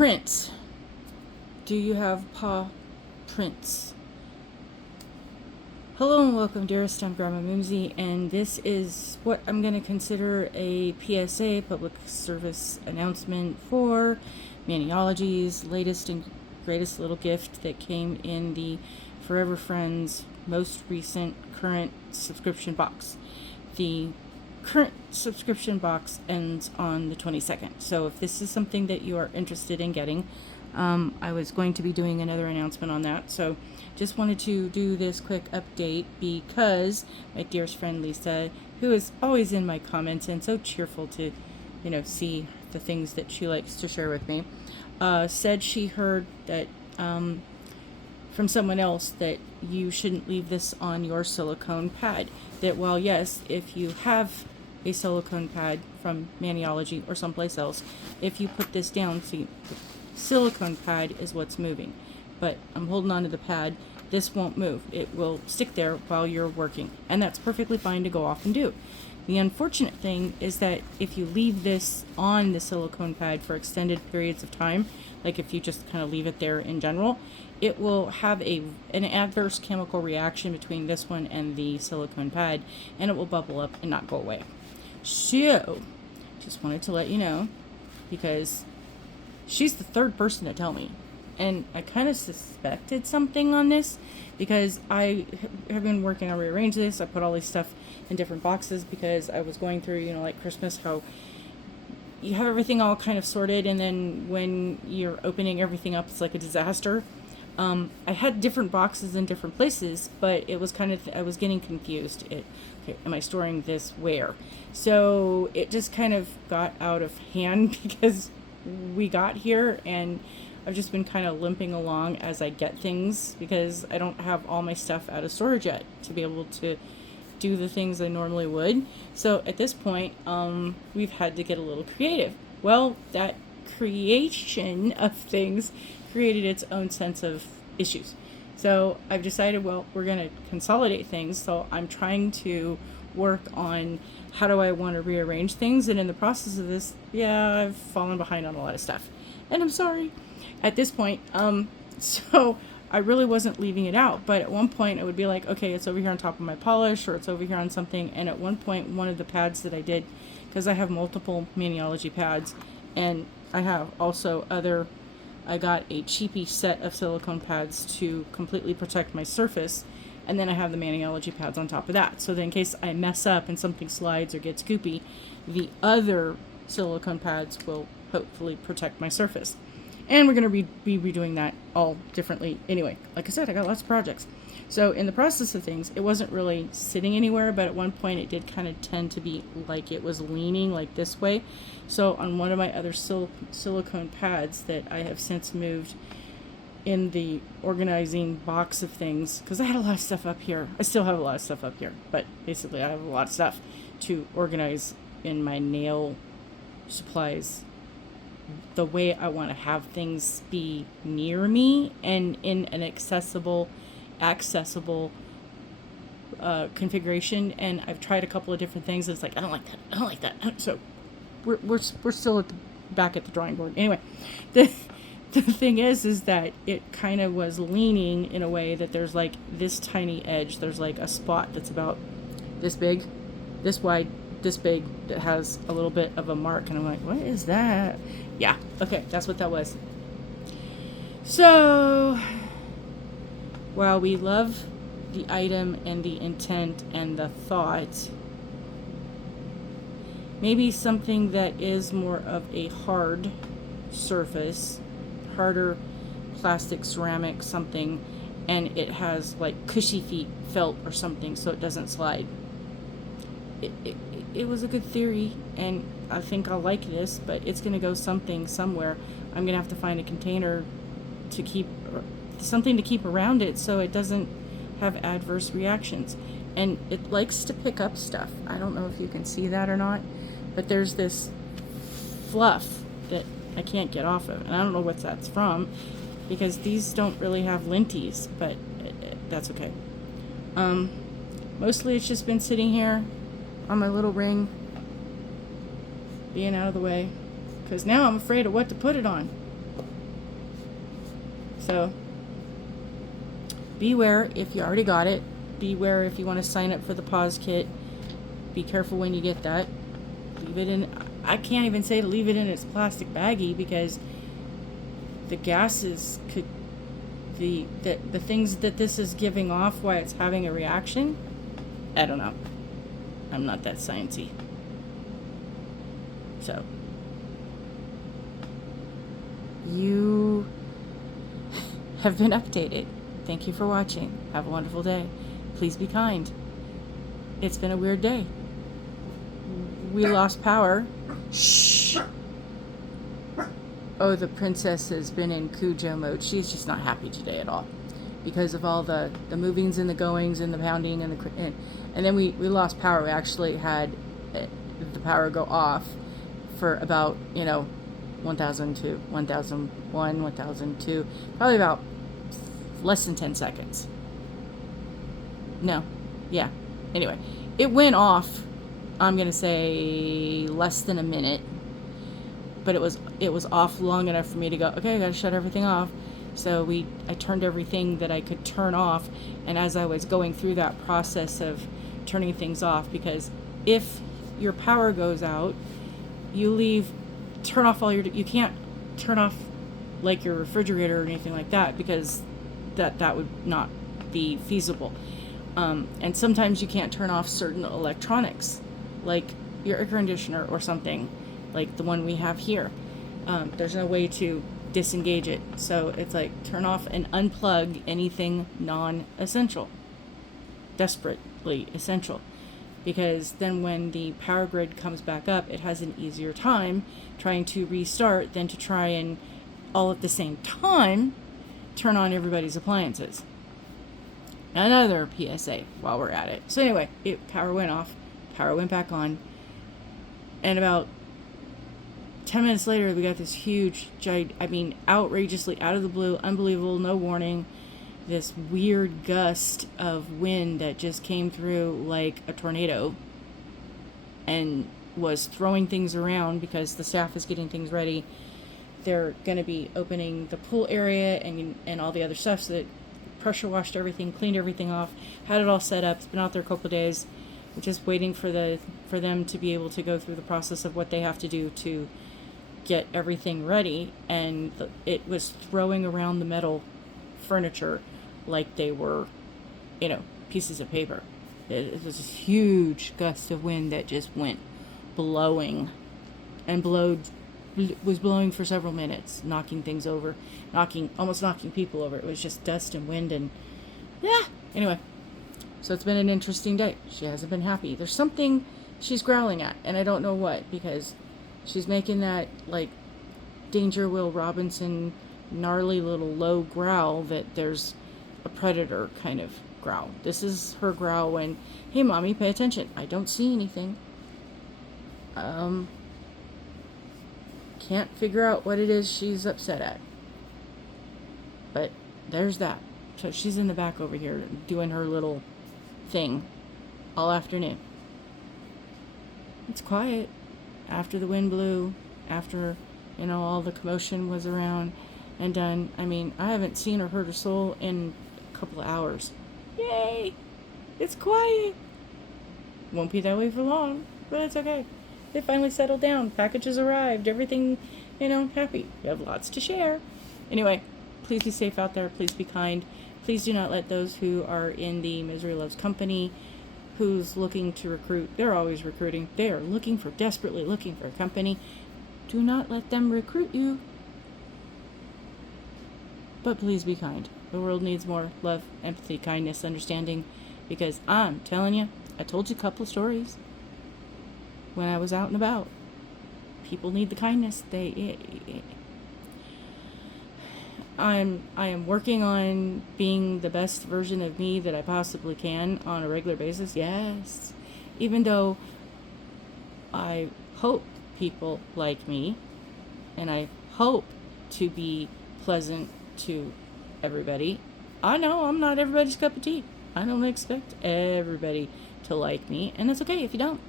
Prints. Do you have paw prints? Hello and welcome, dearest. I'm Grandma Mimsy, and this is what I'm going to consider a PSA, public service announcement, for Maniology's latest and greatest little gift that came in the Forever Friends most recent current subscription box. The current subscription box ends on the 22nd, so if this is something that you are interested in getting, I was going to be doing another announcement on that, so just wanted to do this quick update because my dearest friend Lisa, who is always in my comments and so cheerful to, see the things that she likes to share with me, said she heard that from someone else that you shouldn't leave this on your silicone pad. That while yes, if you have a silicone pad from Maniology or someplace else, if you put this down, see, the silicone pad is what's moving. But I'm holding on to the pad. This won't move. It will stick there while you're working. And that's perfectly fine to go off and do. The unfortunate thing is that if you leave this on the silicone pad for extended periods of time, like if you just kind of leave it there in general, it will have an adverse chemical reaction between this one and the silicone pad, and it will bubble up and not go away. So, just wanted to let you know, because she's the third person to tell me. And I kind of suspected something on this because I have been working on rearrange this. I put all these stuff in different boxes because I was going through, like Christmas, how you have everything all kind of sorted, and then when you're opening everything up, it's like a disaster. I had different boxes in different places, but it was kind of, I was getting confused. Okay, am I storing this where? So it just kind of got out of hand because we got here, and I've just been kind of limping along as I get things because I don't have all my stuff out of storage yet to be able to do the things I normally would. So at this point, we've had to get a little creative. Well, that creation of things created its own sense of issues. So I've decided, well, we're going to consolidate things. So I'm trying to work on how do I want to rearrange things. And in the process of this, I've fallen behind on a lot of stuff. And I'm sorry. At this point, so I really wasn't leaving it out, but at one point it would be like, okay, it's over here on top of my polish, or it's over here on something, and at one point, one of the pads that I did, because I have multiple Maniology pads, and I have also I got a cheapy set of silicone pads to completely protect my surface, and then I have the Maniology pads on top of that, so that in case I mess up and something slides or gets goopy, the other silicone pads will hopefully protect my surface. And we're going to be redoing that all differently. Anyway, like I said, I got lots of projects. So in the process of things, it wasn't really sitting anywhere, but at one point it did kind of tend to be like it was leaning like this way. So on one of my other silicone pads that I have since moved in the organizing box of things, because I had a lot of stuff up here. I still have a lot of stuff up here, but basically I have a lot of stuff to organize in my nail supplies the way I want to have things be near me and in an accessible configuration. And I've tried a couple of different things, and it's like, I don't like that. So we're still back at the drawing board. Anyway, the thing is that it kind of was leaning in a way that there's like this tiny edge. There's like a spot that's about this big, this wide, this big, that has a little bit of a mark, and I'm like, what is that? Yeah, okay, that's what that was. So while we love the item and the intent and the thought, maybe something that is more of a hard surface, harder plastic, ceramic, something, and it has like cushy feet, felt or something, so it doesn't slide. It was a good theory, and I think I'll like this, but it's going to go somewhere. I'm going to have to find a container to keep, something to keep around it so it doesn't have adverse reactions. And it likes to pick up stuff. I don't know if you can see that or not, but there's this fluff that I can't get off of, and I don't know what that's from, because these don't really have linties, but that's okay. Mostly it's just been sitting here on my little ring, being out of the way, because now I'm afraid of what to put it on. So beware if you already got it. Beware if you want to sign up for the pause kit. Be careful when you get that. Leave it in, I can't even say to leave it in its plastic baggie, because the gases could, the things that this is giving off, why it's having a reaction, I don't know. I'm not that sciencey. So you have been updated. Thank you for watching. Have a wonderful day. Please be kind. It's been a weird day. We lost power. Shh. Oh, the princess has been in Cujo mode. She's just not happy today at all, because of all the movings and the goings and the pounding and then we lost power. We actually had the power go off for about 1002, 1001, 1002, probably about less than 10 seconds. No, yeah. Anyway, it went off, I'm gonna say less than a minute, but it was off long enough for me to go, okay, I gotta shut everything off. So I turned everything that I could turn off, and as I was going through that process of turning things off, because if your power goes out, turn off you can't turn off like your refrigerator or anything like that, because that would not be feasible. And sometimes you can't turn off certain electronics, like your air conditioner or something, like the one we have here. There's no way to disengage it. So it's like turn off and unplug anything non-essential, desperately essential, because then when the power grid comes back up, it has an easier time trying to restart than to try and all at the same time turn on everybody's appliances. Another PSA while we're at it. So anyway, power went off, power went back on, and about 10 minutes later, we got this huge, outrageously out of the blue, unbelievable, no warning, this weird gust of wind that just came through like a tornado and was throwing things around, because the staff is getting things ready. They're going to be opening the pool area and all the other stuff, so that pressure washed everything, cleaned everything off, had it all set up. It's been out there a couple of days. We're just waiting for them to be able to go through the process of what they have to do to get everything ready. And it was throwing around the metal furniture like they were, pieces of paper. It was a huge gust of wind that just went blowing and was blowing for several minutes, knocking things over, almost knocking people over. It was just dust and wind and anyway. So it's been an interesting day. She hasn't been happy. There's something she's growling at, and I don't know what, because she's making that like Danger Will Robinson gnarly little low growl that there's a predator kind of growl. This is her growl when, hey mommy, pay attention. I don't see anything. Can't figure out what it is she's upset at. But there's that. So she's in the back over here doing her little thing all afternoon. It's quiet after the wind blew, after, all the commotion was around and done. I haven't seen or heard a soul in a couple of hours. Yay! It's quiet. Won't be that way for long, but it's okay. They finally settled down. Packages arrived. Everything, happy. We have lots to share. Anyway, please be safe out there. Please be kind. Please do not let those who are in the Misery Loves company, who's looking to recruit, they're always recruiting. They are desperately looking for a company. Do not let them recruit you. But please be kind. The world needs more love, empathy, kindness, understanding, because I'm telling you, I told you a couple of stories when I was out and about. People need the kindness. I am working on being the best version of me that I possibly can on a regular basis. Yes. Even though I hope people like me, and I hope to be pleasant to everybody. I know I'm not everybody's cup of tea. I don't expect everybody to like me, and it's okay if you don't.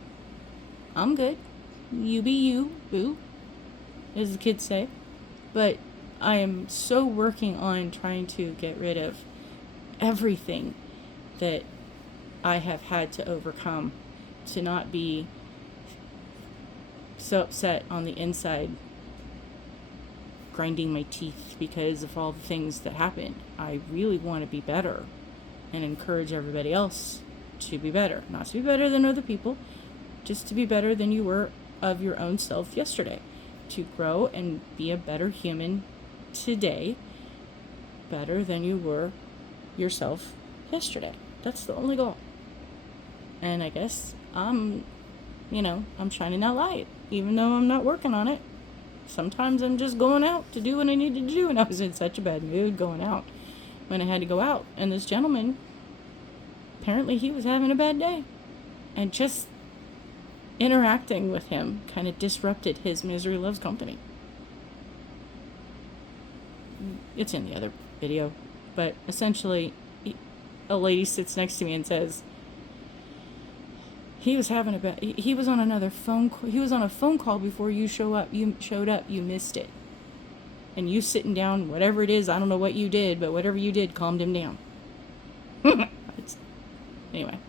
I'm good. You be you, boo, as the kids say. But I am so working on trying to get rid of everything that I have had to overcome to not be so upset on the inside, grinding my teeth because of all the things that happened. I really want to be better and encourage everybody else to be better. Not to be better than other people, just to be better than you were of your own self yesterday. To grow and be a better human today, better than you were yourself yesterday. That's the only goal. And I guess I'm shining that light, even though I'm not working on it. Sometimes I'm just going out to do what I needed to do, and I was in such a bad mood going out when I had to go out. And this gentleman, apparently he was having a bad day, and just interacting with him kind of disrupted his misery loves company. It's in the other video, but essentially a lady sits next to me and says, he was having he was on another phone call. He was on a phone call before you showed up. You missed it. And you sitting down, whatever it is, I don't know what you did, but whatever you did calmed him down. Anyway,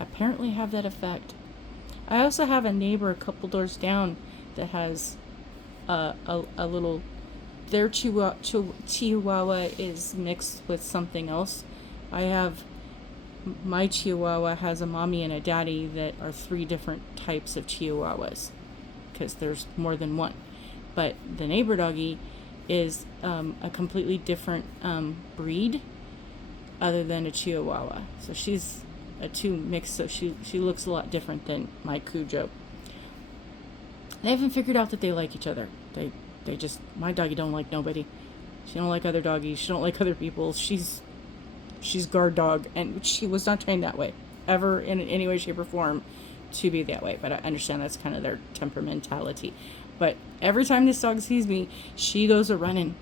I apparently have that effect. I also have a neighbor a couple doors down that has a little, their chihuahua is mixed with something else. My chihuahua has a mommy and a daddy that are 3 different types of chihuahuas, because there's more than one. But the neighbor doggy is a completely different breed other than a chihuahua. So she's a 2 mix, so she looks a lot different than my Cujo. They haven't figured out that they like each other. They just, my doggy don't like nobody. She don't like other doggies. She don't like other people. She's guard dog, and she was not trained that way ever in any way, shape, or form to be that way. But I understand that's kind of their temperamentality. But every time this dog sees me, she goes a running.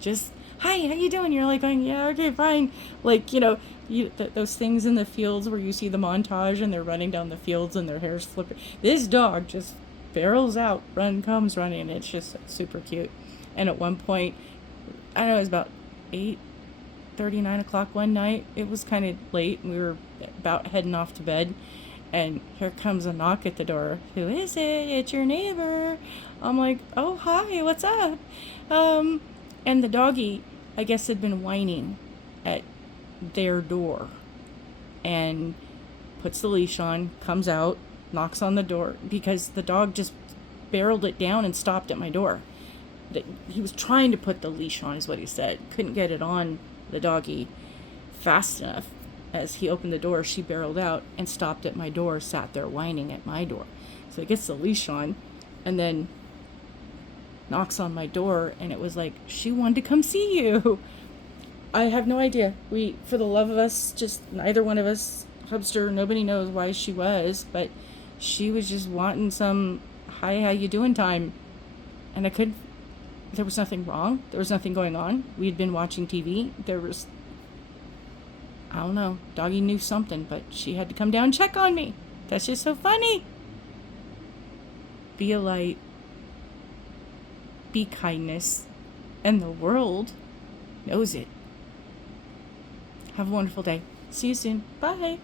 Just, hi, how you doing? You're like going, yeah, okay, fine. Like, those things in the fields where you see the montage and they're running down the fields and their hair's flipping. This dog just barrels out, comes running. It's just super cute. And at one point, I don't know, it was about 8:30, 9 o'clock one night. It was kind of late, and we were about heading off to bed. And here comes a knock at the door. Who is it? It's your neighbor. I'm like, oh, hi, what's up? And the doggy, I guess, had been whining at their door and puts the leash on, comes out, knocks on the door, because the dog just barreled it down and stopped at my door. He was trying to put the leash on, is what he said. Couldn't get it on the doggy fast enough. As he opened the door, she barreled out and stopped at my door, sat there whining at my door. So he gets the leash on and then knocks on my door, and it was like, she wanted to come see you. I have no idea. For the love of us, just neither one of us, Hubster, nobody knows why she was, but she was just wanting some, hi, how you doing time. And there was nothing wrong. There was nothing going on. We had been watching TV. I don't know, doggy knew something, but she had to come down and check on me. That's just so funny. Be a light. Be kindness. And the world knows it. Have a wonderful day. See you soon. Bye.